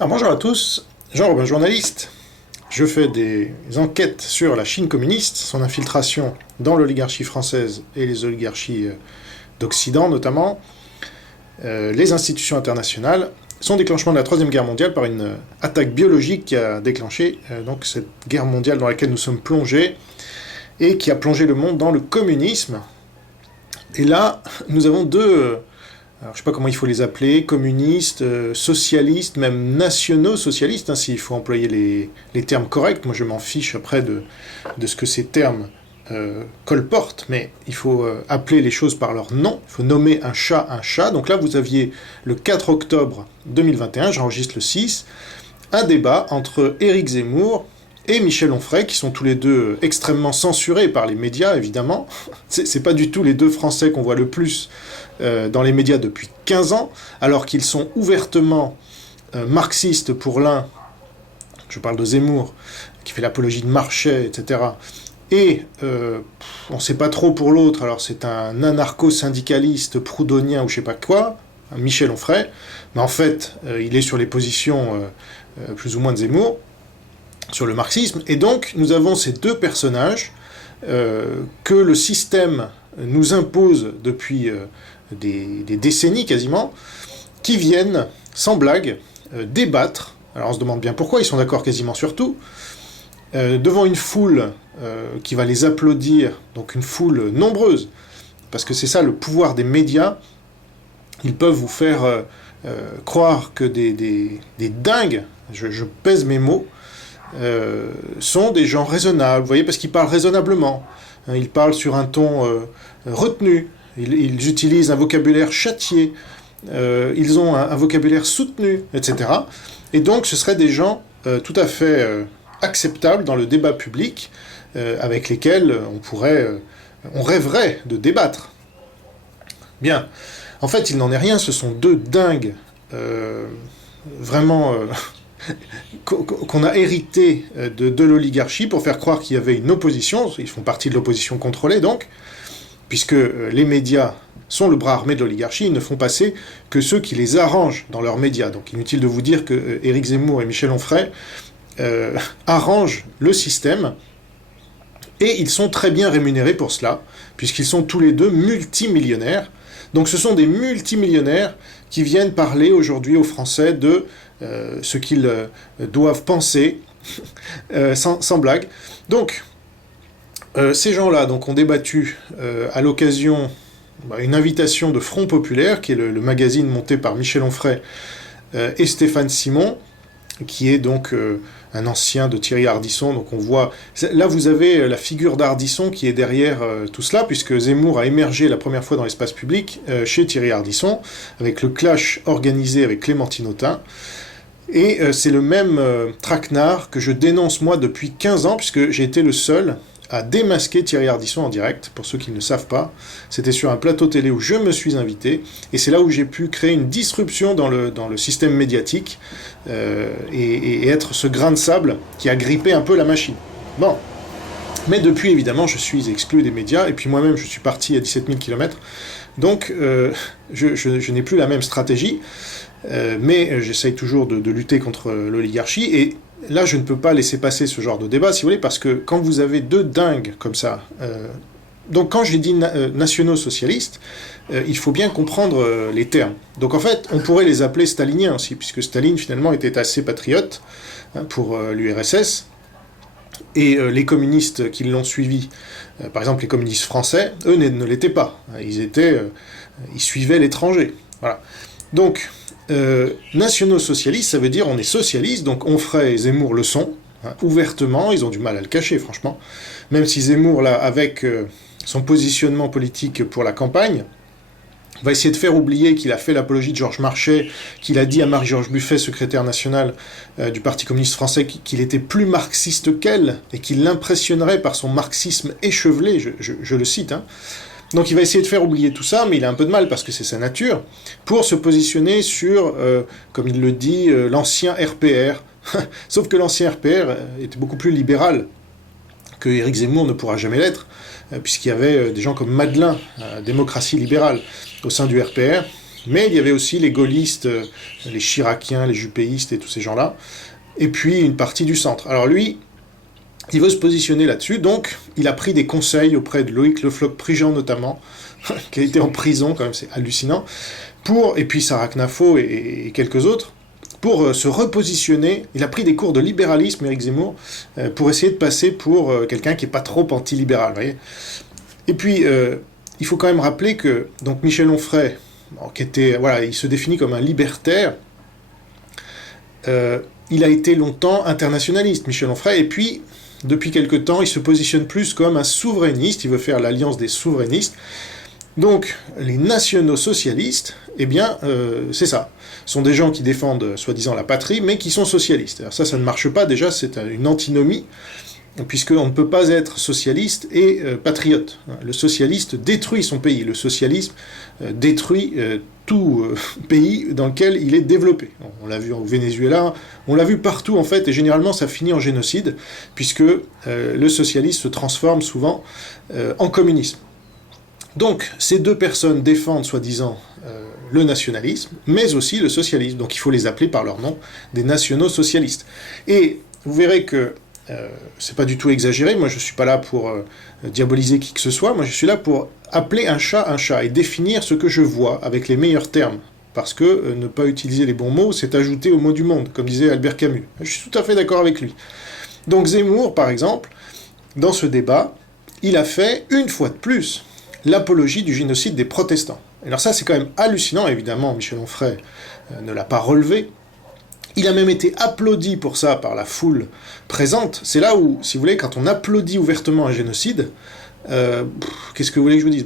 Alors bonjour à tous, Jean-Robin, journaliste. Je fais des enquêtes sur la Chine communiste, son infiltration dans l'oligarchie française et les oligarchies d'Occident notamment, les institutions internationales, son déclenchement de la Troisième Guerre mondiale par une attaque biologique qui a déclenché donc cette guerre mondiale dans laquelle nous sommes plongés et qui a plongé le monde dans le communisme. Et là, nous avons deux... alors, je ne sais pas comment il faut les appeler, communistes, socialistes, même nationaux-socialistes, hein, s'il faut employer les termes corrects. Moi, je m'en fiche après de ce que ces termes colportent, mais il faut appeler les choses par leur nom. Il faut nommer un chat un chat. Donc là, vous aviez le 4 octobre 2021, j'enregistre le 6, un débat entre Éric Zemmour et Michel Onfray, qui sont tous les deux extrêmement censurés par les médias, évidemment. C'est pas du tout les deux Français qu'on voit le plus dans les médias depuis 15 ans, alors qu'ils sont ouvertement marxistes pour l'un, je parle de Zemmour, qui fait l'apologie de Marchais, etc., et on ne sait pas trop pour l'autre, alors c'est un anarcho-syndicaliste proudhonien ou je sais pas quoi, Michel Onfray, mais en fait, il est sur les positions plus ou moins de Zemmour, sur le marxisme, et donc nous avons ces deux personnages que le système nous impose depuis des décennies quasiment, qui viennent, sans blague, débattre, alors on se demande bien pourquoi, ils sont d'accord quasiment sur tout, devant une foule qui va les applaudir, donc une foule nombreuse, parce que c'est ça le pouvoir des médias, ils peuvent vous faire croire que des dingues, je pèse mes mots, sont des gens raisonnables, vous voyez, parce qu'ils parlent raisonnablement, hein, ils parlent sur un ton retenu, ils utilisent un vocabulaire châtié, ils ont un vocabulaire soutenu, etc. Et donc ce seraient des gens tout à fait acceptables dans le débat public, avec lesquels on rêverait de débattre. Bien, en fait il n'en est rien, ce sont deux dingues, vraiment... qu'on a hérité de l'oligarchie pour faire croire qu'il y avait une opposition, ils font partie de l'opposition contrôlée donc, puisque les médias sont le bras armé de l'oligarchie, ils ne font passer que ceux qui les arrangent dans leurs médias. Donc inutile de vous dire que Éric Zemmour et Michel Onfray arrangent le système, et ils sont très bien rémunérés pour cela, puisqu'ils sont tous les deux multimillionnaires. Donc ce sont des multimillionnaires qui viennent parler aujourd'hui aux Français de ce qu'ils doivent penser, sans blague. Donc, ces gens-là donc, ont débattu à l'occasion une invitation de Front Populaire, qui est le magazine monté par Michel Onfray et Stéphane Simon, qui est donc un ancien de Thierry Ardisson. Donc on voit... Là, vous avez la figure d'Ardisson qui est derrière tout cela, puisque Zemmour a émergé la première fois dans l'espace public chez Thierry Ardisson, avec le clash organisé avec Clémentine Autain. Et c'est le même traquenard que je dénonce moi depuis 15 ans, puisque j'ai été le seul à démasquer Thierry Ardisson en direct, pour ceux qui ne le savent pas. C'était sur un plateau télé où je me suis invité, et c'est là où j'ai pu créer une disruption dans le système médiatique, et être ce grain de sable qui a grippé un peu la machine. Bon. Mais depuis, évidemment, je suis exclu des médias, et puis moi-même, je suis parti à 17 000 km, donc je n'ai plus la même stratégie, mais j'essaye toujours de lutter contre l'oligarchie, et là, je ne peux pas laisser passer ce genre de débat, si vous voulez, parce que quand vous avez deux dingues comme ça... donc quand j'ai dit nationaux socialistes, il faut bien comprendre les termes. Donc en fait, on pourrait les appeler staliniens aussi, puisque Staline, finalement, était assez patriote pour l'URSS, et les communistes qui l'ont suivi, par exemple les communistes français, eux ne l'étaient pas. Ils suivaient l'étranger. Voilà. Donc... nationaux socialistes, ça veut dire on est socialiste, donc Onfray et Zemmour le sont, hein, ouvertement, ils ont du mal à le cacher, franchement. Même si Zemmour, là, avec son positionnement politique pour la campagne, va essayer de faire oublier qu'il a fait l'apologie de Georges Marchais, qu'il a dit à Marie-Georges Buffet, secrétaire national du Parti communiste français, qu'il était plus marxiste qu'elle, et qu'il l'impressionnerait par son marxisme échevelé, je le cite, hein. Donc il va essayer de faire oublier tout ça, mais il a un peu de mal, parce que c'est sa nature, pour se positionner sur, comme il le dit, l'ancien RPR. Sauf que l'ancien RPR était beaucoup plus libéral que Éric Zemmour ne pourra jamais l'être, puisqu'il y avait des gens comme Madelin, démocratie libérale, au sein du RPR, Mais il y avait aussi les gaullistes, les chiraciens, les juppéistes et tous ces gens-là, et puis une partie du centre. Alors lui, il veut se positionner là-dessus, donc il a pris des conseils auprès de Loïc Le Floch-Prigent notamment, qui a été en prison, quand même, c'est hallucinant, et puis Sarah Knafo et quelques autres, pour se repositionner. Il a pris des cours de libéralisme, Éric Zemmour, pour essayer de passer pour quelqu'un qui n'est pas trop anti-libéral, vous voyez. Et puis, il faut quand même rappeler que donc Michel Onfray, il se définit comme un libertaire, il a été longtemps internationaliste, Michel Onfray, et puis, depuis quelque temps, il se positionne plus comme un souverainiste, il veut faire l'alliance des souverainistes. Donc, les nationaux-socialistes, eh bien, c'est ça. Ce sont des gens qui défendent, soi-disant, la patrie, mais qui sont socialistes. Alors ça ne marche pas, déjà, c'est une antinomie, puisqu'on ne peut pas être socialiste et patriote. Le socialiste détruit son pays. Le socialisme détruit tout pays dans lequel il est développé. On l'a vu au Venezuela, on l'a vu partout, en fait, et généralement, ça finit en génocide, puisque le socialisme se transforme souvent en communisme. Donc, ces deux personnes défendent, soi-disant, le nationalisme, mais aussi le socialisme. Donc, il faut les appeler par leur nom, des nationaux socialistes. Et vous verrez que c'est pas du tout exagéré. Moi, je suis pas là pour diaboliser qui que ce soit. Moi, je suis là pour appeler un chat et définir ce que je vois avec les meilleurs termes. Parce que ne pas utiliser les bons mots, c'est ajouter au mot du monde, comme disait Albert Camus. Je suis tout à fait d'accord avec lui. Donc, Zemmour, par exemple, dans ce débat, il a fait, une fois de plus, l'apologie du génocide des protestants. Alors ça, c'est quand même hallucinant, évidemment, Michel Onfray ne l'a pas relevé. Il a même été applaudi pour ça par la foule présente. C'est là où, si vous voulez, quand on applaudit ouvertement un génocide, qu'est-ce que vous voulez que je vous dise ?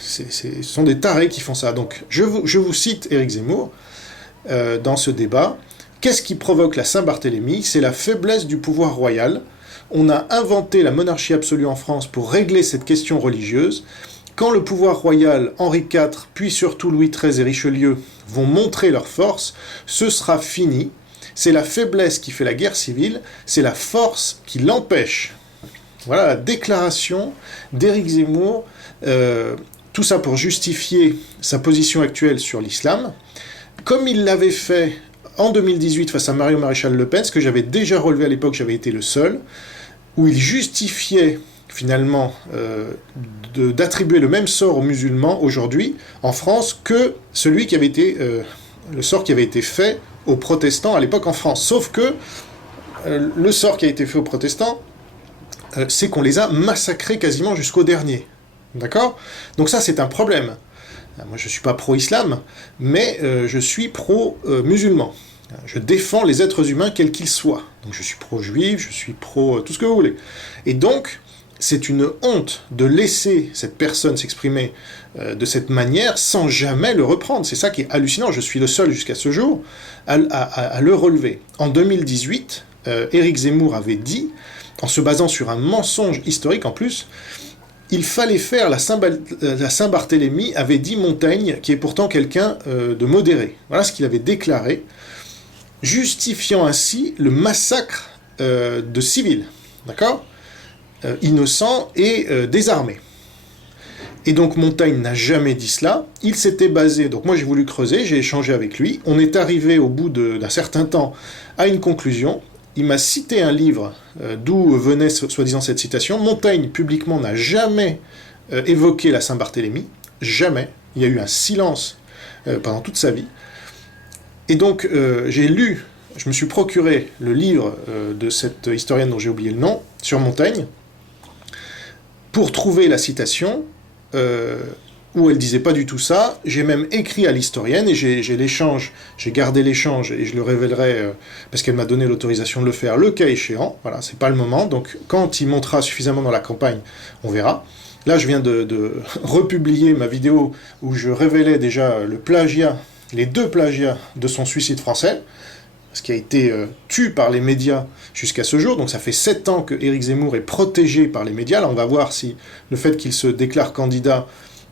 Ce sont des tarés qui font ça. Donc, je vous cite Éric Zemmour dans ce débat. Qu'est-ce qui provoque la Saint-Barthélemy ? C'est la faiblesse du pouvoir royal. On a inventé la monarchie absolue en France pour régler cette question religieuse. Quand le pouvoir royal, Henri IV, puis surtout Louis XIII et Richelieu vont montrer leur force, ce sera fini. C'est la faiblesse qui fait la guerre civile, c'est la force qui l'empêche. Voilà la déclaration d'Éric Zemmour, tout ça pour justifier sa position actuelle sur l'islam, comme il l'avait fait en 2018 face à Marion Maréchal Le Pen, ce que j'avais déjà relevé à l'époque, j'avais été le seul, où il justifiait finalement d'attribuer le même sort aux musulmans aujourd'hui en France que celui qui avait été le sort qui avait été fait aux protestants à l'époque en France. Sauf que le sort qui a été fait aux protestants, c'est qu'on les a massacrés quasiment jusqu'au dernier. D'accord ? Donc ça, c'est un problème. Moi, je ne suis pas pro-islam, mais je suis pro-musulman. Je défends les êtres humains quels qu'ils soient. Donc je suis pro-juif, je suis pro tout ce que vous voulez. Et donc, c'est une honte de laisser cette personne s'exprimer de cette manière sans jamais le reprendre. C'est ça qui est hallucinant. Je suis le seul jusqu'à ce jour à le relever. En 2018, Éric Zemmour avait dit, en se basant sur un mensonge historique en plus, il fallait faire la Saint-Barthélemy, avait dit Montaigne, qui est pourtant quelqu'un de modéré. Voilà ce qu'il avait déclaré, justifiant ainsi le massacre de civils, d'accord ? Innocents et désarmés. Et donc Montaigne n'a jamais dit cela, il s'était basé, donc moi j'ai voulu creuser, j'ai échangé avec lui, on est arrivé au bout d'un certain temps à une conclusion, il m'a cité un livre d'où venait soi-disant cette citation, Montaigne publiquement n'a jamais évoqué la Saint-Barthélemy, jamais, il y a eu un silence pendant toute sa vie, et donc je me suis procuré le livre de cette historienne dont j'ai oublié le nom, sur Montaigne, pour trouver la citation où elle disait pas du tout ça. J'ai même écrit à l'historienne et j'ai l'échange, j'ai gardé l'échange et je le révélerai parce qu'elle m'a donné l'autorisation de le faire le cas échéant. Voilà, c'est pas le moment. Donc quand il montera suffisamment dans la campagne, on verra. Là, je viens de republier ma vidéo où je révélais déjà le plagiat, les 2 plagiats de son suicide français, ce qui a été tué par les médias jusqu'à ce jour. Donc ça fait 7 ans que Éric Zemmour est protégé par les médias. Là, on va voir si le fait qu'il se déclare candidat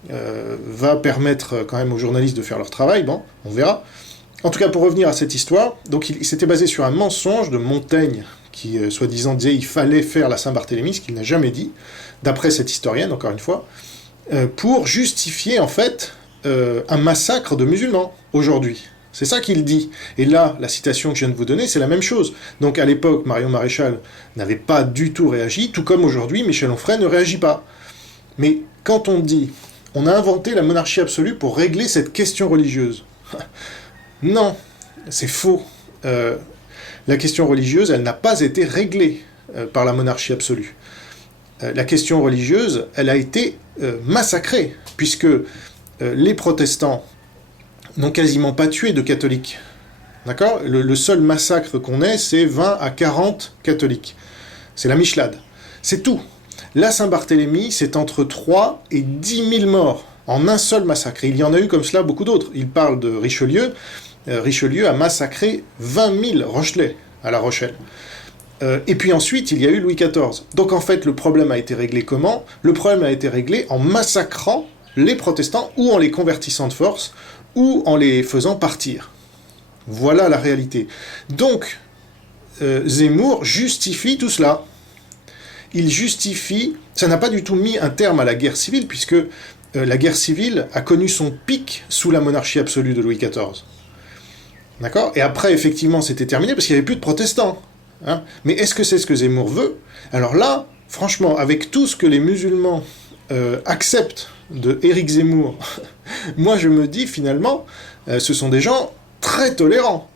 va permettre quand même aux journalistes de faire leur travail. Bon, on verra. En tout cas, pour revenir à cette histoire, donc il s'était basé sur un mensonge de Montaigne qui, soi-disant, disait qu'il fallait faire la Saint-Barthélemy, ce qu'il n'a jamais dit, d'après cette historienne, encore une fois, pour justifier, en fait, un massacre de musulmans, aujourd'hui. C'est ça qu'il dit. Et là, la citation que je viens de vous donner, c'est la même chose. Donc à l'époque, Marion Maréchal n'avait pas du tout réagi, tout comme aujourd'hui, Michel Onfray ne réagit pas. Mais quand on dit, on a inventé la monarchie absolue pour régler cette question religieuse. Non, c'est faux. La question religieuse, elle n'a pas été réglée par la monarchie absolue. La question religieuse, elle a été massacrée, puisque les protestants n'ont quasiment pas tué de catholiques. D'accord ? Le seul massacre qu'on ait, c'est 20 à 40 catholiques. C'est la Michelade. C'est tout. La Saint-Barthélemy, c'est entre 3 et 10 000 morts en un seul massacre. Et il y en a eu comme cela beaucoup d'autres. Il parle de Richelieu. Richelieu a massacré 20 000 Rochelais à La Rochelle. Et puis ensuite, il y a eu Louis XIV. Donc en fait, le problème a été réglé comment ? Le problème a été réglé en massacrant les protestants, ou en les convertissant de force, ou en les faisant partir. Voilà la réalité. Donc, Zemmour justifie tout cela. Il justifie... Ça n'a pas du tout mis un terme à la guerre civile, puisque la guerre civile a connu son pic sous la monarchie absolue de Louis XIV. D'accord ? Et après, effectivement, c'était terminé, parce qu'il n'y avait plus de protestants. Hein ? Mais est-ce que c'est ce que Zemmour veut ? Alors là, franchement, avec tout ce que les musulmans acceptent de Éric Zemmour, moi je me dis finalement, ce sont des gens très tolérants.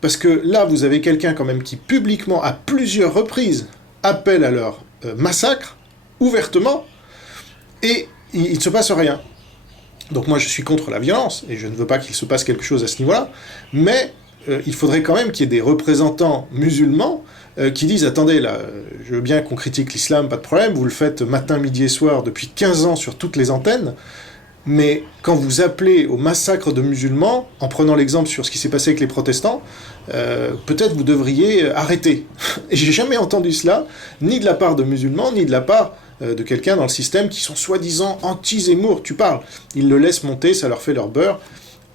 Parce que là, vous avez quelqu'un quand même qui publiquement, à plusieurs reprises, appelle à leur massacre, ouvertement, et il ne se passe rien. Donc moi je suis contre la violence, et je ne veux pas qu'il se passe quelque chose à ce niveau-là, mais il faudrait quand même qu'il y ait des représentants musulmans qui disent « Attendez, là, je veux bien qu'on critique l'islam, pas de problème, vous le faites matin, midi et soir depuis 15 ans sur toutes les antennes, mais quand vous appelez au massacre de musulmans, en prenant l'exemple sur ce qui s'est passé avec les protestants, peut-être vous devriez arrêter. » Et j'ai jamais entendu cela, ni de la part de musulmans, ni de la part de quelqu'un dans le système qui sont soi-disant anti-Zemmour. Tu parles, ils le laissent monter, ça leur fait leur beurre.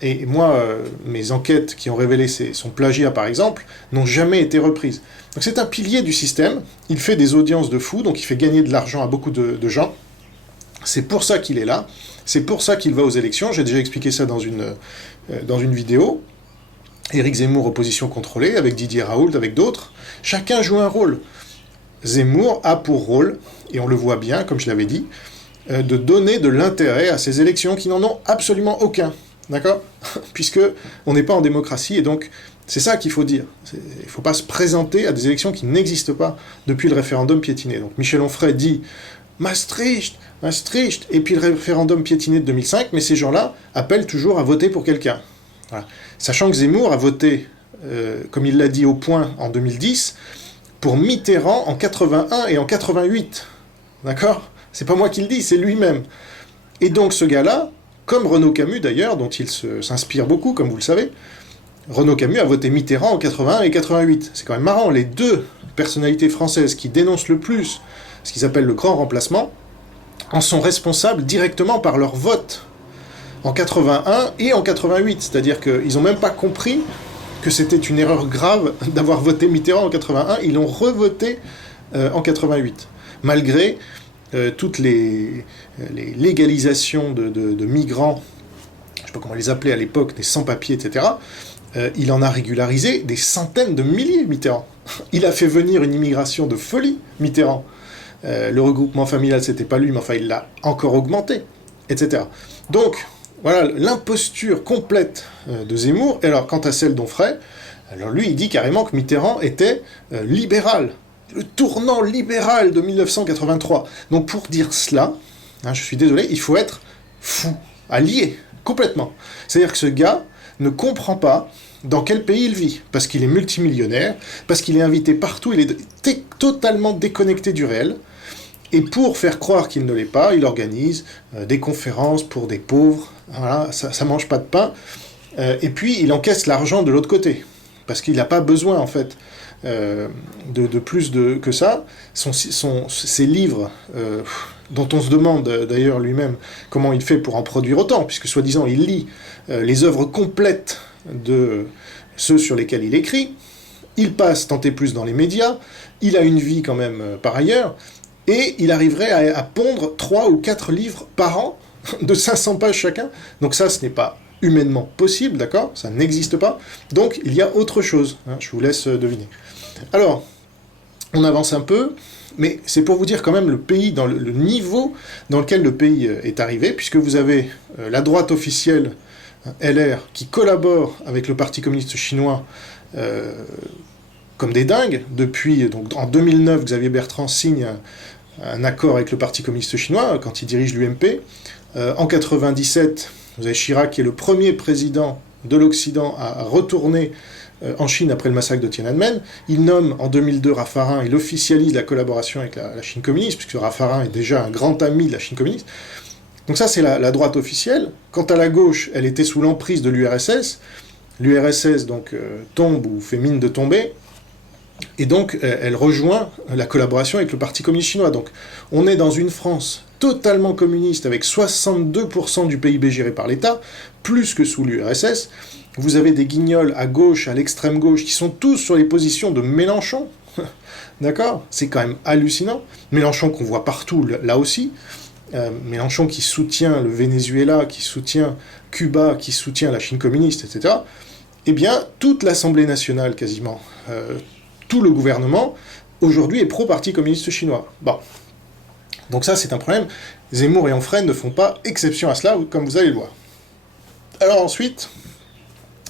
Et moi, mes enquêtes qui ont révélé son plagiat, par exemple, n'ont jamais été reprises. Donc c'est un pilier du système, il fait des audiences de fou, donc il fait gagner de l'argent à beaucoup de gens. C'est pour ça qu'il est là, c'est pour ça qu'il va aux élections, j'ai déjà expliqué ça dans une vidéo. Éric Zemmour, opposition contrôlée, avec Didier Raoult, avec d'autres. Chacun joue un rôle. Zemmour a pour rôle, et on le voit bien, comme je l'avais dit, de donner de l'intérêt à ces élections qui n'en ont absolument aucun. D'accord ? Puisque on n'est pas en démocratie, et donc c'est ça qu'il faut dire. Il ne faut pas se présenter à des élections qui n'existent pas depuis le référendum piétiné. Donc Michel Onfray dit Maastricht, Maastricht, et puis le référendum piétiné de 2005, mais ces gens-là appellent toujours à voter pour quelqu'un. Voilà. Sachant que Zemmour a voté, comme il l'a dit au point en 2010, pour Mitterrand en 81 et en 88. D'accord ? C'est pas moi qui le dis, c'est lui-même. Et donc ce gars-là, comme Renaud Camus d'ailleurs, dont il s'inspire beaucoup, comme vous le savez, Renaud Camus a voté Mitterrand en 81 et 88. C'est quand même marrant, les deux personnalités françaises qui dénoncent le plus ce qu'ils appellent le grand remplacement, en sont responsables directement par leur vote en 81 et en 88. C'est-à-dire qu'ils n'ont même pas compris que c'était une erreur grave d'avoir voté Mitterrand en 81, ils l'ont revoté en 88. Malgré toutes les légalisations de migrants, je ne sais pas comment les appeler à l'époque, des sans-papiers, etc., il en a régularisé des centaines de milliers, Mitterrand. Il a fait venir une immigration de folie, Mitterrand. Le regroupement familial, c'était pas lui, mais enfin, il l'a encore augmenté, etc. Donc, voilà, l'imposture complète de Zemmour. Et alors, quant à celle d'Onfray, alors lui, il dit carrément que Mitterrand était libéral. Le tournant libéral de 1983. Donc, pour dire cela, hein, je suis désolé, il faut être fou, allié, complètement. C'est-à-dire que ce gars ne comprend pas dans quel pays il vit, parce qu'il est multimillionnaire, parce qu'il est invité partout, il est totalement déconnecté du réel, et pour faire croire qu'il ne l'est pas, il organise des conférences pour des pauvres, voilà, ça mange pas de pain, et puis il encaisse l'argent de l'autre côté, parce qu'il n'a pas besoin, en fait, de plus que ça. Ses livres, dont on se demande d'ailleurs lui-même comment il fait pour en produire autant, puisque soi-disant il lit les œuvres complètes de ceux sur lesquels il écrit, il passe tant et plus dans les médias, il a une vie quand même par ailleurs, et il arriverait à pondre 3 ou 4 livres par an, de 500 pages chacun. Donc ça, ce n'est pas humainement possible, d'accord? Ça n'existe pas. Donc il y a autre chose, hein, je vous laisse deviner. Alors, on avance un peu, mais c'est pour vous dire quand même le pays, dans le niveau dans lequel le pays est arrivé, puisque vous avez la droite officielle, LR, qui collabore avec le Parti communiste chinois comme des dingues. Depuis, donc, en 2009, Xavier Bertrand signe un accord avec le Parti communiste chinois quand il dirige l'UMP. En 97, vous avez Chirac qui est le premier président de l'Occident à retourner en Chine après le massacre de Tiananmen. Il nomme en 2002 Raffarin, il officialise la collaboration avec la Chine communiste, puisque Raffarin est déjà un grand ami de la Chine communiste. Donc ça, c'est la droite officielle. Quant à la gauche, elle était sous l'emprise de l'URSS. L'URSS donc tombe ou fait mine de tomber. Et donc, elle rejoint la collaboration avec le Parti communiste chinois. Donc, on est dans une France totalement communiste, avec 62% du PIB géré par l'État, plus que sous l'URSS. Vous avez des guignols à gauche, à l'extrême gauche, qui sont tous sur les positions de Mélenchon. D'accord? C'est quand même hallucinant. Mélenchon qu'on voit partout, là aussi. Mélenchon qui soutient le Venezuela, qui soutient Cuba, qui soutient la Chine communiste, etc. Eh bien, toute l'Assemblée nationale, quasiment, tout le gouvernement, aujourd'hui est pro-parti communiste chinois. Bon. Donc ça, c'est un problème. Zemmour et Onfray ne font pas exception à cela, comme vous allez le voir. Alors ensuite,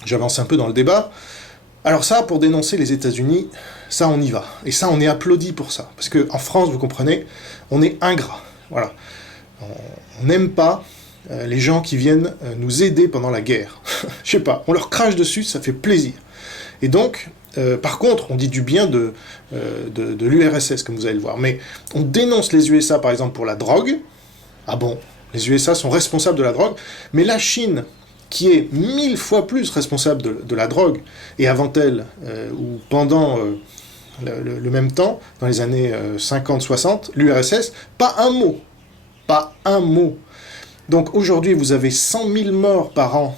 j'avance un peu dans le débat. Alors ça, pour dénoncer les États-Unis, ça, on y va. Et ça, on est applaudi pour ça. Parce qu'en France, vous comprenez, on est ingrat. Voilà. On n'aime pas les gens qui viennent nous aider pendant la guerre. Je sais pas, on leur crache dessus, ça fait plaisir. Et donc, par contre, on dit du bien de l'URSS, comme vous allez le voir. Mais on dénonce les USA, par exemple, pour la drogue. Ah bon, les USA sont responsables de la drogue. Mais la Chine, qui est 1000 fois plus responsable de la drogue, et avant elle, ou pendant le même temps, dans les années 50-60, l'URSS, pas un mot. Pas un mot. Donc aujourd'hui, vous avez 100 000 morts par an.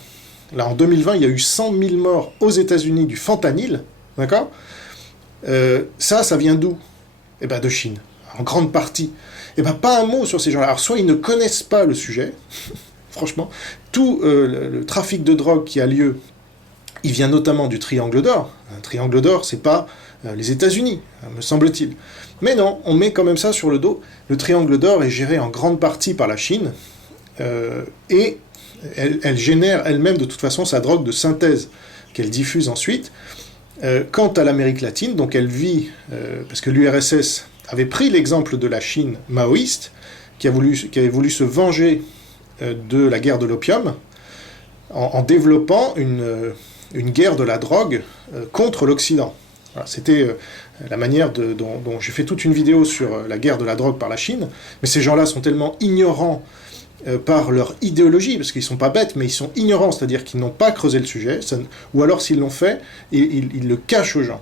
Là, en 2020, il y a eu 100 000 morts aux États-Unis du fentanyl. D'accord? Ça vient d'où? Eh bien, de Chine, en grande partie. Eh bien, pas un mot sur ces gens-là. Alors, soit ils ne connaissent pas le sujet, franchement, tout le trafic de drogue qui a lieu, il vient notamment du Triangle d'Or. Un Triangle d'Or, c'est pas les États-Uunis, me semble-t-il. Mais non, on met quand même ça sur le dos. Le Triangle d'Or est géré en grande partie par la Chine, et elle génère elle-même de toute façon sa drogue de synthèse, qu'elle diffuse ensuite. Quant à l'Amérique latine, donc elle vit, parce que l'URSS avait pris l'exemple de la Chine maoïste, qui avait voulu se venger de la guerre de l'opium, en développant une guerre de la drogue contre l'Occident. Voilà, c'était la manière dont j'ai fait toute une vidéo sur la guerre de la drogue par la Chine, mais ces gens-là sont tellement ignorants par leur idéologie, parce qu'ils ne sont pas bêtes, mais ils sont ignorants, c'est-à-dire qu'ils n'ont pas creusé le sujet, ou alors s'ils l'ont fait, ils le cachent aux gens.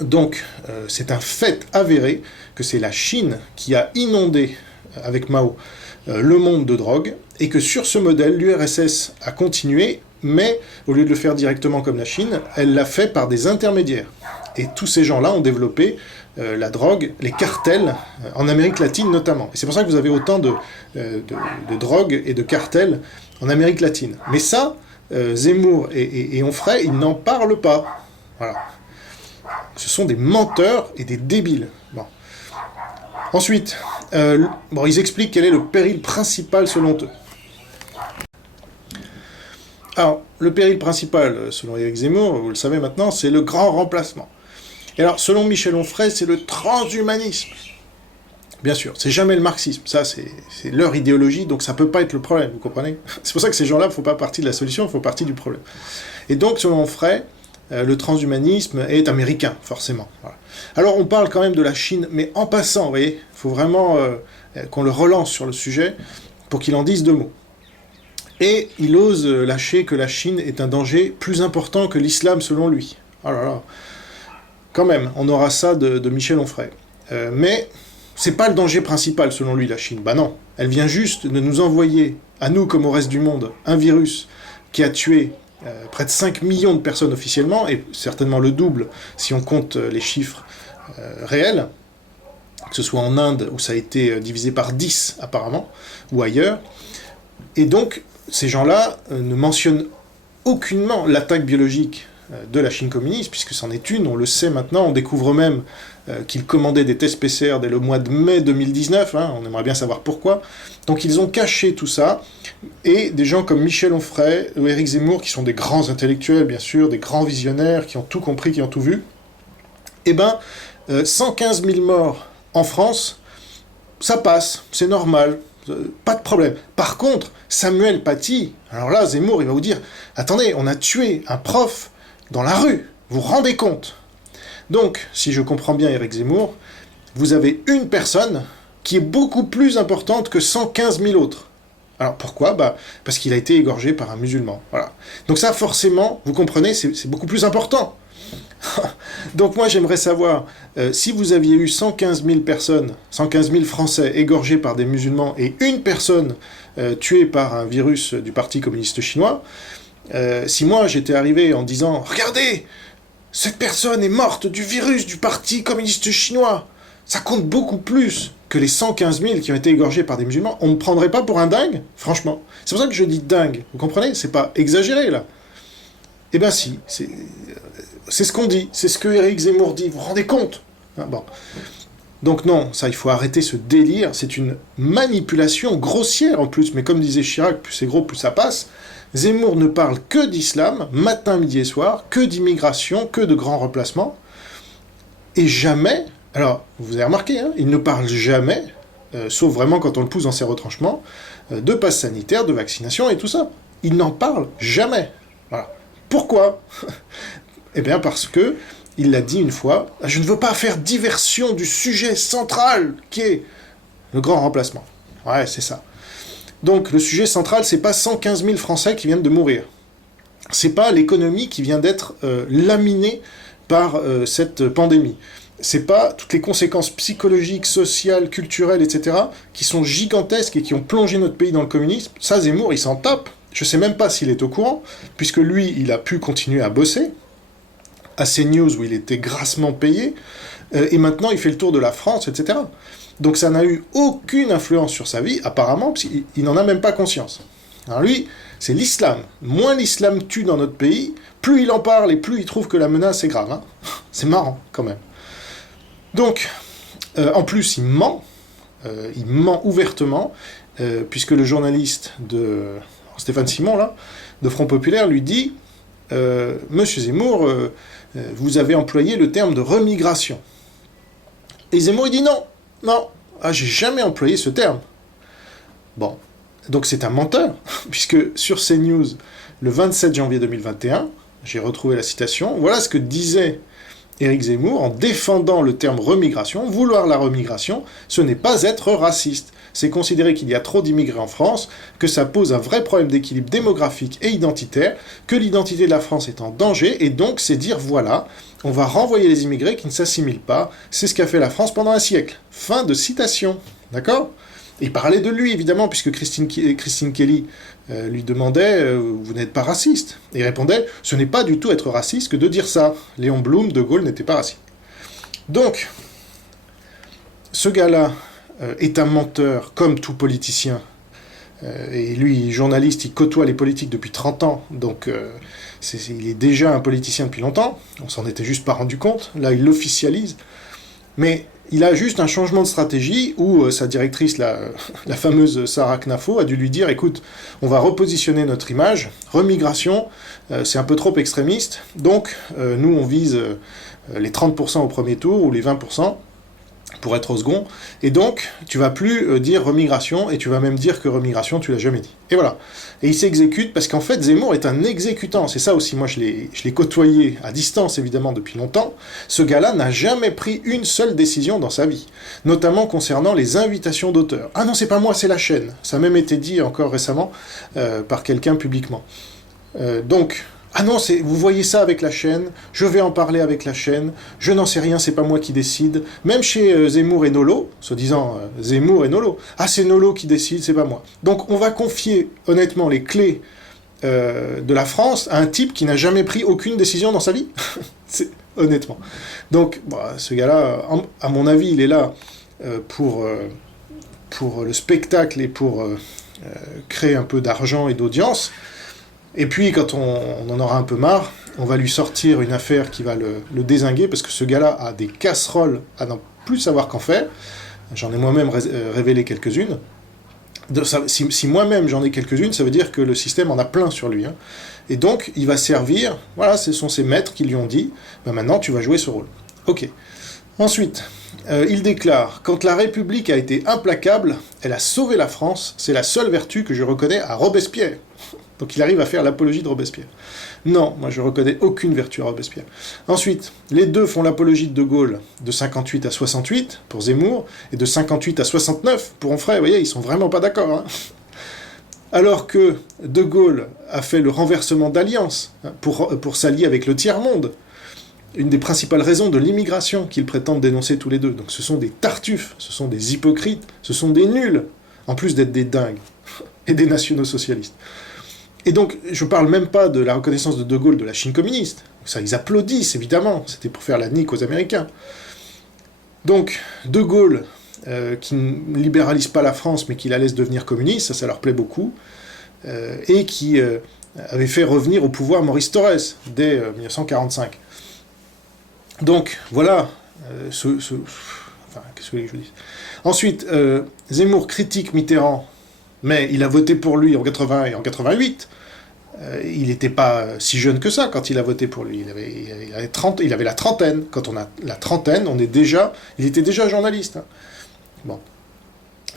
Donc, c'est un fait avéré que c'est la Chine qui a inondé, avec Mao, le monde de drogue, et que sur ce modèle, l'URSS a continué, mais au lieu de le faire directement comme la Chine, elle l'a fait par des intermédiaires. Et tous ces gens-là ont développé la drogue, les cartels, en Amérique latine notamment. Et c'est pour ça que vous avez autant de drogue et de cartels en Amérique latine. Mais ça, Zemmour et Onfray, ils n'en parlent pas. Voilà. Ce sont des menteurs et des débiles. Bon. Ensuite, ils expliquent quel est le péril principal selon eux. Alors, le péril principal, selon Éric Zemmour, vous le savez maintenant, c'est le grand remplacement. Et alors, selon Michel Onfray, c'est le transhumanisme. Bien sûr, c'est jamais le marxisme. Ça, c'est leur idéologie, donc ça ne peut pas être le problème, vous comprenez? C'est pour ça que ces gens-là ne font pas partie de la solution, ils font partie du problème. Et donc, selon Onfray, le transhumanisme est américain, forcément. Voilà. Alors, on parle quand même de la Chine, mais en passant, vous voyez, il faut vraiment qu'on le relance sur le sujet pour qu'il en dise deux mots. Et il ose lâcher que la Chine est un danger plus important que l'islam, selon lui. Oh là là. Quand même, on aura ça de Michel Onfray. Mais c'est pas le danger principal, selon lui, la Chine. Bah non, elle vient juste de nous envoyer, à nous comme au reste du monde, un virus qui a tué près de 5 millions de personnes officiellement, et certainement le double si on compte les chiffres réels, que ce soit en Inde, où ça a été divisé par 10 apparemment, ou ailleurs. Et donc, ces gens-là ne mentionnent aucunement l'attaque biologique de la Chine communiste, puisque c'en est une, on le sait maintenant, on découvre même qu'ils commandaient des tests PCR dès le mois de mai 2019, hein, on aimerait bien savoir pourquoi. Donc ils ont caché tout ça, et des gens comme Michel Onfray ou Éric Zemmour, qui sont des grands intellectuels, bien sûr, des grands visionnaires, qui ont tout compris, qui ont tout vu, 115 000 morts en France, ça passe, c'est normal, pas de problème. Par contre, Samuel Paty, alors là, Zemmour, il va vous dire, attendez, on a tué un prof dans la rue, vous vous rendez compte? Donc, si je comprends bien Éric Zemmour, vous avez une personne qui est beaucoup plus importante que 115 000 autres. Alors pourquoi ? Parce qu'il a été égorgé par un musulman. Voilà. Donc ça, forcément, vous comprenez, c'est beaucoup plus important. Donc moi, j'aimerais savoir, si vous aviez eu 115 000 personnes, 115 000 Français égorgés par des musulmans et une personne tuée par un virus du Parti communiste chinois, si moi j'étais arrivé en disant « Regardez, cette personne est morte du virus du Parti communiste chinois !» Ça compte beaucoup plus que les 115 000 qui ont été égorgés par des musulmans. On ne me prendrait pas pour un dingue, franchement. C'est pour ça que je dis dingue, vous comprenez ? C'est pas exagéré, là. Eh bien si, c'est ce qu'on dit, c'est ce que Éric Zemmour dit, vous vous rendez compte ? Bon. Donc non, ça, il faut arrêter ce délire, c'est une manipulation grossière en plus, mais comme disait Chirac, plus c'est gros, plus ça passe. Zemmour ne parle que d'islam, matin, midi et soir, que d'immigration, que de grands remplacements, et jamais, alors vous avez remarqué, hein, il ne parle jamais, sauf vraiment quand on le pousse dans ses retranchements, de passe sanitaire, de vaccination et tout ça. Il n'en parle jamais. Voilà. Pourquoi ? Eh bien parce que, il l'a dit une fois, je ne veux pas faire diversion du sujet central, qui est le grand remplacement. Ouais, c'est ça. Donc le sujet central, c'est pas 115 000 Français qui viennent de mourir. C'est pas l'économie qui vient d'être laminée par cette pandémie. C'est pas toutes les conséquences psychologiques, sociales, culturelles, etc., qui sont gigantesques et qui ont plongé notre pays dans le communisme. Ça, Zemmour, il s'en tape. Je sais même pas s'il est au courant, puisque lui, il a pu continuer à bosser, à CNews où il était grassement payé, et maintenant il fait le tour de la France, etc. Donc ça n'a eu aucune influence sur sa vie, apparemment, parce qu'il n'en a même pas conscience. Alors lui, c'est l'islam. Moins l'islam tue dans notre pays, plus il en parle et plus il trouve que la menace est grave. Hein. C'est marrant, quand même. Donc, en plus, il ment ouvertement, puisque le journaliste de Stéphane Simon, là, de Front Populaire, lui dit « Monsieur Zemmour, vous avez employé le terme de remigration. » Et Zemmour, il dit « Non, j'ai jamais employé ce terme. » Bon, donc c'est un menteur, puisque sur CNews, le 27 janvier 2021, j'ai retrouvé la citation, voilà ce que disait Éric Zemmour en défendant le terme remigration. Vouloir la remigration, ce n'est pas être raciste. C'est considérer qu'il y a trop d'immigrés en France, que ça pose un vrai problème d'équilibre démographique et identitaire, que l'identité de la France est en danger, et donc c'est dire voilà, on va renvoyer les immigrés qui ne s'assimilent pas, c'est ce qu'a fait la France pendant un siècle. Fin de citation. D'accord ? Il parlait de lui, évidemment, puisque Christine Kelly lui demandait « Vous n'êtes pas raciste ?» Et il répondait « Ce n'est pas du tout être raciste que de dire ça. Léon Blum, De Gaulle n'était pas raciste. » Donc, ce gars-là est un menteur, comme tout politicien. Et lui, journaliste, il côtoie les politiques depuis 30 ans, donc il est déjà un politicien depuis longtemps. On s'en était juste pas rendu compte. Là, il l'officialise. Mais il a juste un changement de stratégie où sa directrice, la fameuse Sarah Knafo, a dû lui dire « Écoute, on va repositionner notre image, remigration, c'est un peu trop extrémiste, donc nous on vise les 30% au premier tour ou les 20% pour être au second, et donc tu vas plus dire remigration, et tu vas même dire que remigration, tu l'as jamais dit. » Et voilà. Et il s'exécute, parce qu'en fait, Zemmour est un exécutant. C'est ça aussi, moi je l'ai côtoyé à distance, évidemment, depuis longtemps. Ce gars-là n'a jamais pris une seule décision dans sa vie, notamment concernant les invitations d'auteurs. Ah non, c'est pas moi, c'est la chaîne. Ça a même été dit encore récemment par quelqu'un publiquement. Donc... Ah non, vous voyez ça avec la chaîne, je vais en parler avec la chaîne, je n'en sais rien, c'est pas moi qui décide. Même chez Zemmour et Nolo, soi-disant Zemmour et Nolo, ah c'est Nolo qui décide, c'est pas moi. Donc on va confier honnêtement les clés de la France à un type qui n'a jamais pris aucune décision dans sa vie. Honnêtement. Donc ce gars-là, à mon avis, il est là pour le spectacle et pour créer un peu d'argent et d'audience. Et puis, quand on en aura un peu marre, on va lui sortir une affaire qui va le dézinguer, parce que ce gars-là a des casseroles à n'en plus savoir qu'en faire. J'en ai moi-même révélé quelques-unes. Si moi-même j'en ai quelques-unes, ça veut dire que le système en a plein sur lui. Hein. Et donc, il va servir, voilà, ce sont ses maîtres qui lui ont dit, ben maintenant tu vas jouer ce rôle. Ok. Ensuite, il déclare, quand la République a été implacable, elle a sauvé la France, c'est la seule vertu que je reconnais à Robespierre. Donc il arrive à faire l'apologie de Robespierre. Non, moi je reconnais aucune vertu à Robespierre. Ensuite, les deux font l'apologie de De Gaulle de 58 à 68 pour Zemmour, et de 58 à 69 pour Onfray. Vous voyez, ils sont vraiment pas d'accord. Hein. Alors que De Gaulle a fait le renversement d'alliance pour s'allier avec le tiers-monde, une des principales raisons de l'immigration qu'ils prétendent dénoncer tous les deux. Donc ce sont des tartuffes, ce sont des hypocrites, ce sont des nuls, en plus d'être des dingues, et des nationaux-socialistes. Et donc, je ne parle même pas de la reconnaissance de De Gaulle de la Chine communiste. Ça, ils applaudissent, évidemment. C'était pour faire la nique aux Américains. Donc, De Gaulle, qui ne libéralise pas la France, mais qui la laisse devenir communiste, ça leur plaît beaucoup, et qui avait fait revenir au pouvoir Maurice Thorez, dès 1945. Donc, voilà, enfin, qu'est-ce que je vous dis ? Ensuite, Zemmour critique Mitterrand, mais il a voté pour lui en 80 et en 88. Il n'était pas si jeune que ça quand il a voté pour lui. Il avait la trentaine. Quand on a la trentaine, il était déjà journaliste. Hein. Bon.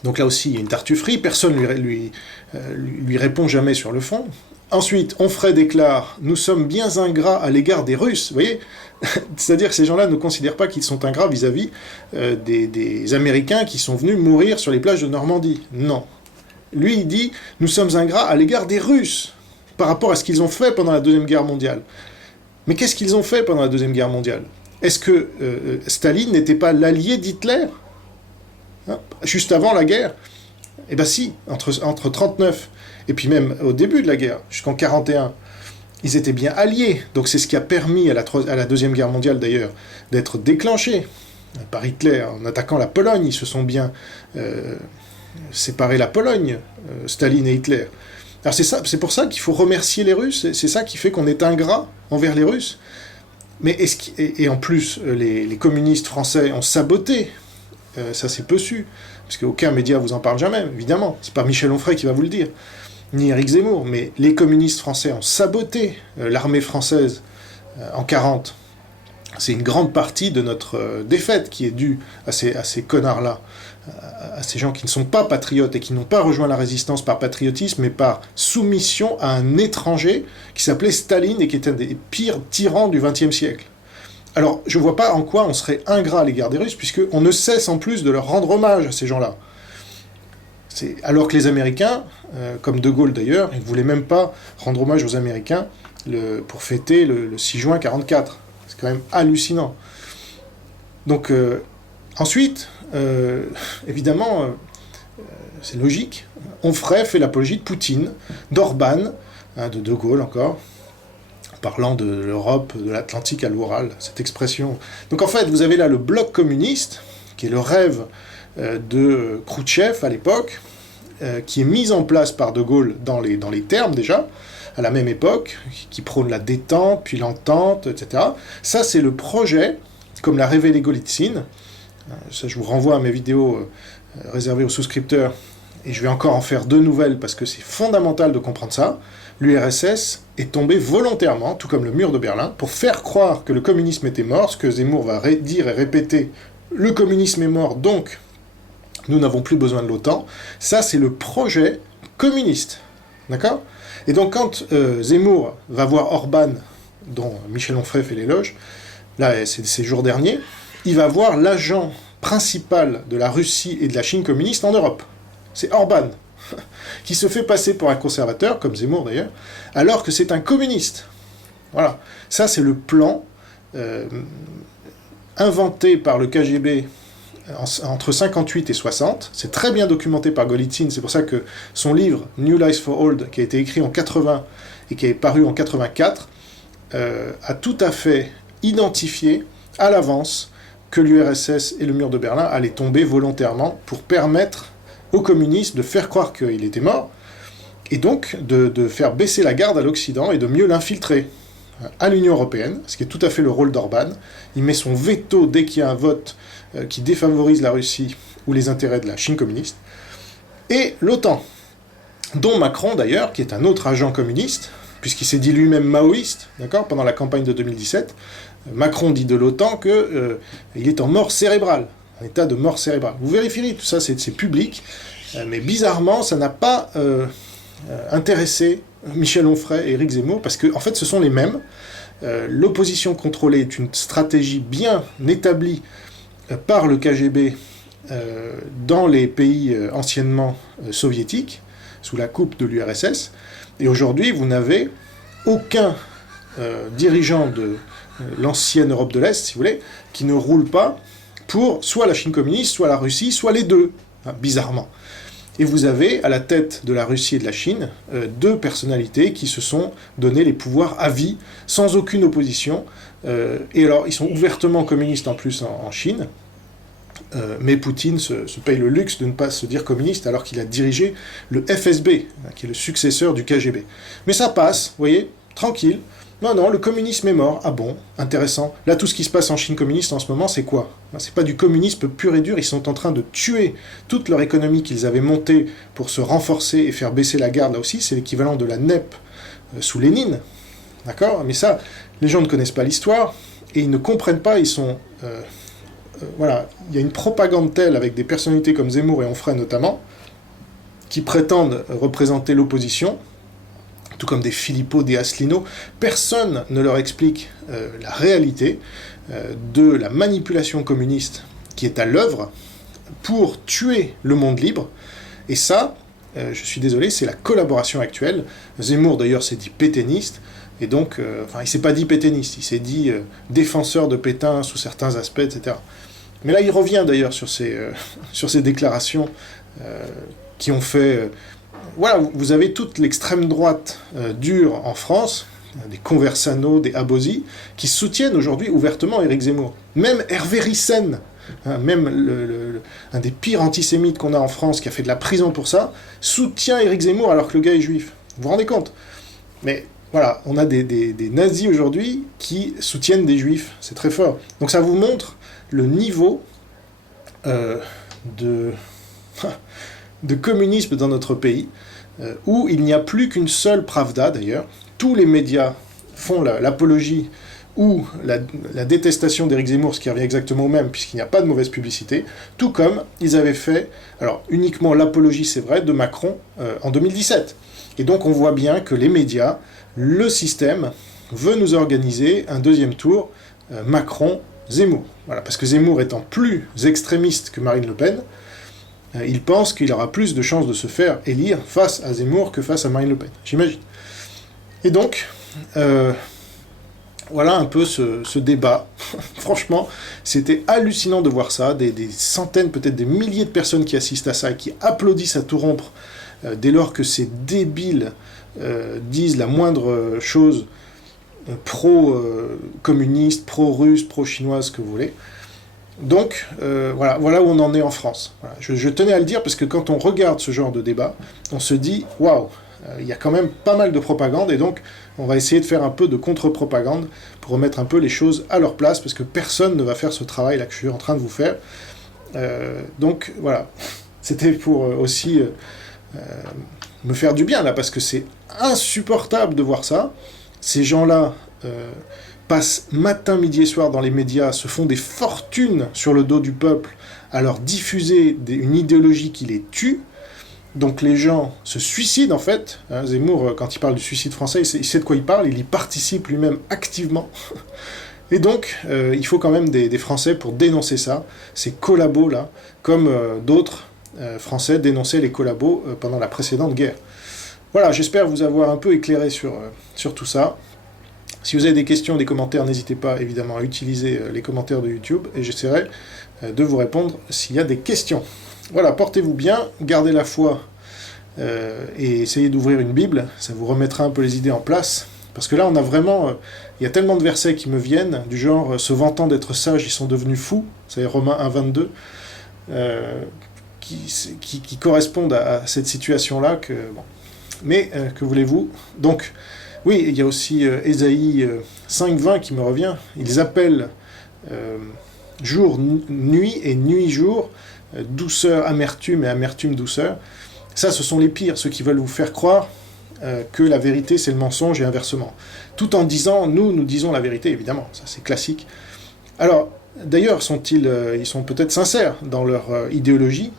Donc là aussi, il y a une tartufferie. Personne lui répond jamais sur le fond. Ensuite, Onfray déclare « Nous sommes bien ingrats à l'égard des Russes. » Vous voyez ? C'est-à-dire que ces gens-là ne considèrent pas qu'ils sont ingrats vis-à-vis des Américains qui sont venus mourir sur les plages de Normandie. Non. Lui, il dit « Nous sommes ingrats à l'égard des Russes » par rapport à ce qu'ils ont fait pendant la Deuxième Guerre mondiale. Mais qu'est-ce qu'ils ont fait pendant la Deuxième Guerre mondiale ? Est-ce que Staline n'était pas l'allié d'Hitler, hein, juste avant la guerre ? Eh bien si, entre 1939 et puis même au début de la guerre, jusqu'en 1941, ils étaient bien alliés. Donc c'est ce qui a permis à la Deuxième Guerre mondiale, d'ailleurs, d'être déclenchée par Hitler. En attaquant la Pologne, ils se sont bien séparé la Pologne, Staline et Hitler. Alors c'est pour ça qu'il faut remercier les Russes, c'est ça qui fait qu'on est ingrat envers les Russes. Mais et en plus, les communistes français ont saboté, ça c'est peu su, parce qu'aucun média vous en parle jamais, évidemment, c'est pas Michel Onfray qui va vous le dire, ni Éric Zemmour, mais les communistes français ont saboté l'armée française en 1940. C'est une grande partie de notre défaite qui est due à ces connards-là, à ces gens qui ne sont pas patriotes et qui n'ont pas rejoint la résistance par patriotisme, mais par soumission à un étranger qui s'appelait Staline et qui était un des pires tyrans du XXe siècle. Alors, je ne vois pas en quoi on serait ingrat à l'égard des Russes, puisqu'on ne cesse en plus de leur rendre hommage à ces gens-là. Alors que les Américains, comme De Gaulle d'ailleurs, ils ne voulaient même pas rendre hommage aux Américains pour fêter le 6 juin 1944. C'est quand même hallucinant. Donc, ensuite, évidemment, c'est logique, Onfray fait l'apologie de Poutine, d'Orban, de Gaulle encore, parlant de l'Europe, de l'Atlantique à l'Oural, cette expression. Donc en fait, vous avez là le bloc communiste, qui est le rêve de Khrouchtchev à l'époque, qui est mis en place par De Gaulle dans les termes déjà, à la même époque, qui prône la détente, puis l'entente, etc. Ça, c'est le projet, comme l'a révélé Golitsyn. Ça, je vous renvoie à mes vidéos réservées aux souscripteurs, et je vais encore en faire 2 nouvelles, parce que c'est fondamental de comprendre ça. L'URSS est tombée volontairement, tout comme le mur de Berlin, pour faire croire que le communisme était mort, ce que Zemmour va dire et répéter, le communisme est mort, donc nous n'avons plus besoin de l'OTAN. Ça, c'est le projet communiste. D'accord ? Et donc, quand Zemmour va voir Orban, dont Michel Onfray fait l'éloge, là, c'est ces jours derniers, il va voir l'agent principal de la Russie et de la Chine communiste en Europe. C'est Orban, qui se fait passer pour un conservateur, comme Zemmour d'ailleurs, alors que c'est un communiste. Voilà. Ça, c'est le plan inventé par le KGB entre 58 et 60. C'est très bien documenté par Golitsyn. C'est pour ça que son livre « New Lies for Old », qui a été écrit en 80 et qui est paru en 84, a tout à fait identifié à l'avance que l'URSS et le mur de Berlin allaient tomber volontairement pour permettre aux communistes de faire croire qu'il était mort, et donc de faire baisser la garde à l'Occident et de mieux l'infiltrer à l'Union européenne, ce qui est tout à fait le rôle d'Orban. Il met son veto dès qu'il y a un vote qui défavorise la Russie ou les intérêts de la Chine communiste. Et l'OTAN, dont Macron d'ailleurs, qui est un autre agent communiste, puisqu'il s'est dit lui-même maoïste, d'accord, pendant la campagne de 2017, Macron dit de l'OTAN qu'il est en mort cérébrale, en état de mort cérébrale. Vous vérifierez, tout ça c'est public, mais bizarrement ça n'a pas intéressé Michel Onfray et Éric Zemmour, parce que en fait ce sont les mêmes. L'opposition contrôlée est une stratégie bien établie par le KGB dans les pays anciennement soviétiques, sous la coupe de l'URSS, et aujourd'hui vous n'avez aucun dirigeant de l'ancienne Europe de l'Est, si vous voulez, qui ne roule pas pour soit la Chine communiste, soit la Russie, soit les deux, bizarrement. Et vous avez, à la tête de la Russie et de la Chine, deux personnalités qui se sont donné les pouvoirs à vie, sans aucune opposition. Et alors, ils sont ouvertement communistes en plus en Chine, mais Poutine se paye le luxe de ne pas se dire communiste alors qu'il a dirigé le FSB, qui est le successeur du KGB. Mais ça passe, vous voyez, tranquille. Non, le communisme est mort. Ah bon, intéressant. Là, tout ce qui se passe en Chine communiste en ce moment, c'est quoi? C'est pas du communisme pur et dur, ils sont en train de tuer toute leur économie qu'ils avaient montée pour se renforcer et faire baisser la garde, là aussi, c'est l'équivalent de la NEP sous Lénine. D'accord? Mais ça, les gens ne connaissent pas l'histoire, et ils ne comprennent pas, ils sont... voilà, il y a une propagande telle, avec des personnalités comme Zemmour et Onfray notamment, qui prétendent représenter l'opposition, tout comme des Philippot, des Asselineau, personne ne leur explique la réalité de la manipulation communiste qui est à l'œuvre pour tuer le monde libre. Et ça, je suis désolé, c'est la collaboration actuelle. Zemmour d'ailleurs s'est dit pétainiste, et donc, enfin il s'est pas dit pétainiste, il s'est dit défenseur de Pétain sous certains aspects, etc. Mais là il revient d'ailleurs sur ces déclarations qui ont fait... Voilà, vous avez toute l'extrême droite dure en France, des Conversano, des Abosi, qui soutiennent aujourd'hui ouvertement Éric Zemmour. Même Hervé Ryssen, même un des pires antisémites qu'on a en France, qui a fait de la prison pour ça, soutient Éric Zemmour alors que le gars est juif. Vous vous rendez compte? Mais voilà, on a des nazis aujourd'hui qui soutiennent des juifs. C'est très fort. Donc ça vous montre le niveau de communisme dans notre pays, où il n'y a plus qu'une seule Pravda d'ailleurs. Tous les médias font l'apologie ou la détestation d'Éric Zemmour, ce qui revient exactement au même, puisqu'il n'y a pas de mauvaise publicité, tout comme ils avaient fait, alors uniquement l'apologie, c'est vrai, de Macron en 2017. Et donc on voit bien que les médias, le système, veut nous organiser un deuxième tour Macron-Zemmour. Voilà, parce que Zemmour étant plus extrémiste que Marine Le Pen, il pense qu'il aura plus de chances de se faire élire face à Zemmour que face à Marine Le Pen, j'imagine. Et donc, voilà un peu ce débat. Franchement, c'était hallucinant de voir ça, des centaines, peut-être des milliers de personnes qui assistent à ça et qui applaudissent à tout rompre dès lors que ces débiles disent la moindre chose pro-communiste, pro-russe, pro-chinoise, que vous voulez. Donc, voilà où on en est en France. Voilà. Je tenais à le dire parce que quand on regarde ce genre de débat, on se dit « Waouh, il y a quand même pas mal de propagande » et donc on va essayer de faire un peu de contre-propagande pour remettre un peu les choses à leur place parce que personne ne va faire ce travail-là que je suis en train de vous faire. Donc, voilà. C'était pour aussi me faire du bien, là, parce que c'est insupportable de voir ça. Ces gens-là... passent matin, midi et soir dans les médias, se font des fortunes sur le dos du peuple, à leur diffuser une idéologie qui les tue. Donc les gens se suicident en fait. Zemmour, quand il parle du suicide français, il sait de quoi il parle, il y participe lui-même activement. Et donc, il faut quand même des Français pour dénoncer ça, ces collabos là, comme d'autres Français dénonçaient les collabos pendant la précédente guerre. Voilà, j'espère vous avoir un peu éclairé sur tout ça. Si vous avez des questions, des commentaires, n'hésitez pas évidemment à utiliser les commentaires de YouTube et j'essaierai de vous répondre s'il y a des questions. Voilà, portez-vous bien, gardez la foi et essayez d'ouvrir une Bible, ça vous remettra un peu les idées en place. Parce que là, on a vraiment... il y a tellement de versets qui me viennent, du genre, se vantant d'être sages, ils sont devenus fous, c'est Romains 1, 22, qui correspondent à cette situation-là. Bon. Mais que voulez-vous? Donc, oui, il y a aussi Ésaïe 5.20 qui me revient. Ils appellent jour, nuit et nuit-jour, douceur, amertume et amertume, douceur. Ça, ce sont les pires, ceux qui veulent vous faire croire que la vérité, c'est le mensonge et inversement. Tout en disant, nous disons la vérité, évidemment, ça c'est classique. Alors, d'ailleurs, ils sont peut-être sincères dans leur idéologie,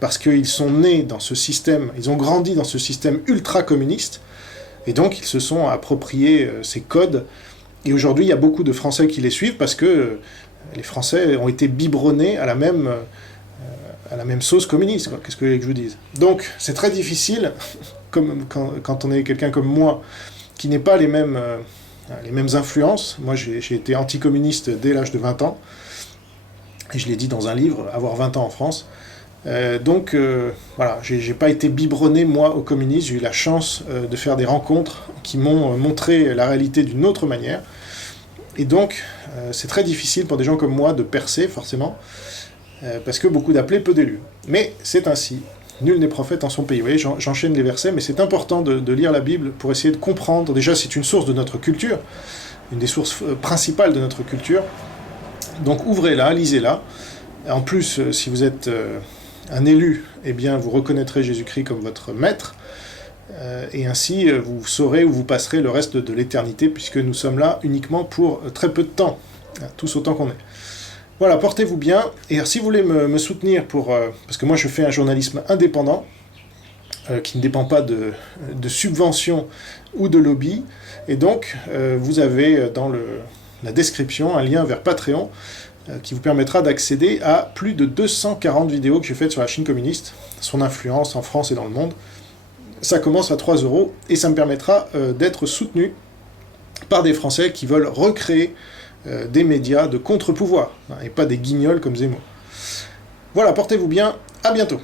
parce qu'ils sont nés dans ce système, ils ont grandi dans ce système ultra-communiste, et donc ils se sont appropriés ces codes, et aujourd'hui il y a beaucoup de Français qui les suivent, parce que les Français ont été biberonnés à la même sauce communiste, quoi. Qu'est-ce que vous voulez que je vous dise? Donc c'est très difficile, comme quand on est quelqu'un comme moi, qui n'est pas les mêmes influences. Moi j'ai été anticommuniste dès l'âge de 20 ans, et je l'ai dit dans un livre, avoir 20 ans en France. Donc voilà, j'ai pas été biberonné moi au communisme, j'ai eu la chance de faire des rencontres qui m'ont montré la réalité d'une autre manière, et donc c'est très difficile pour des gens comme moi de percer forcément, parce que beaucoup d'appelés, peu d'élus. Mais c'est ainsi, nul n'est prophète en son pays. Vous voyez, j'enchaîne les versets, mais c'est important de lire la Bible pour essayer de comprendre. Déjà, c'est une source de notre culture, une des sources principales de notre culture, donc ouvrez-la, lisez-la. En plus, si vous êtes un élu, eh bien, vous reconnaîtrez Jésus-Christ comme votre maître, et ainsi vous saurez où vous passerez le reste de l'éternité, puisque nous sommes là uniquement pour très peu de temps, tous autant qu'on est. Voilà, portez-vous bien, et si vous voulez me soutenir, parce que moi je fais un journalisme indépendant, qui ne dépend pas de subventions ou de lobby, et donc vous avez dans la description un lien vers Patreon, qui vous permettra d'accéder à plus de 240 vidéos que j'ai faites sur la Chine communiste, son influence en France et dans le monde. Ça commence à 3 €, et ça me permettra d'être soutenu par des Français qui veulent recréer des médias de contre-pouvoir, et pas des guignols comme Zemmour. Voilà, portez-vous bien, à bientôt.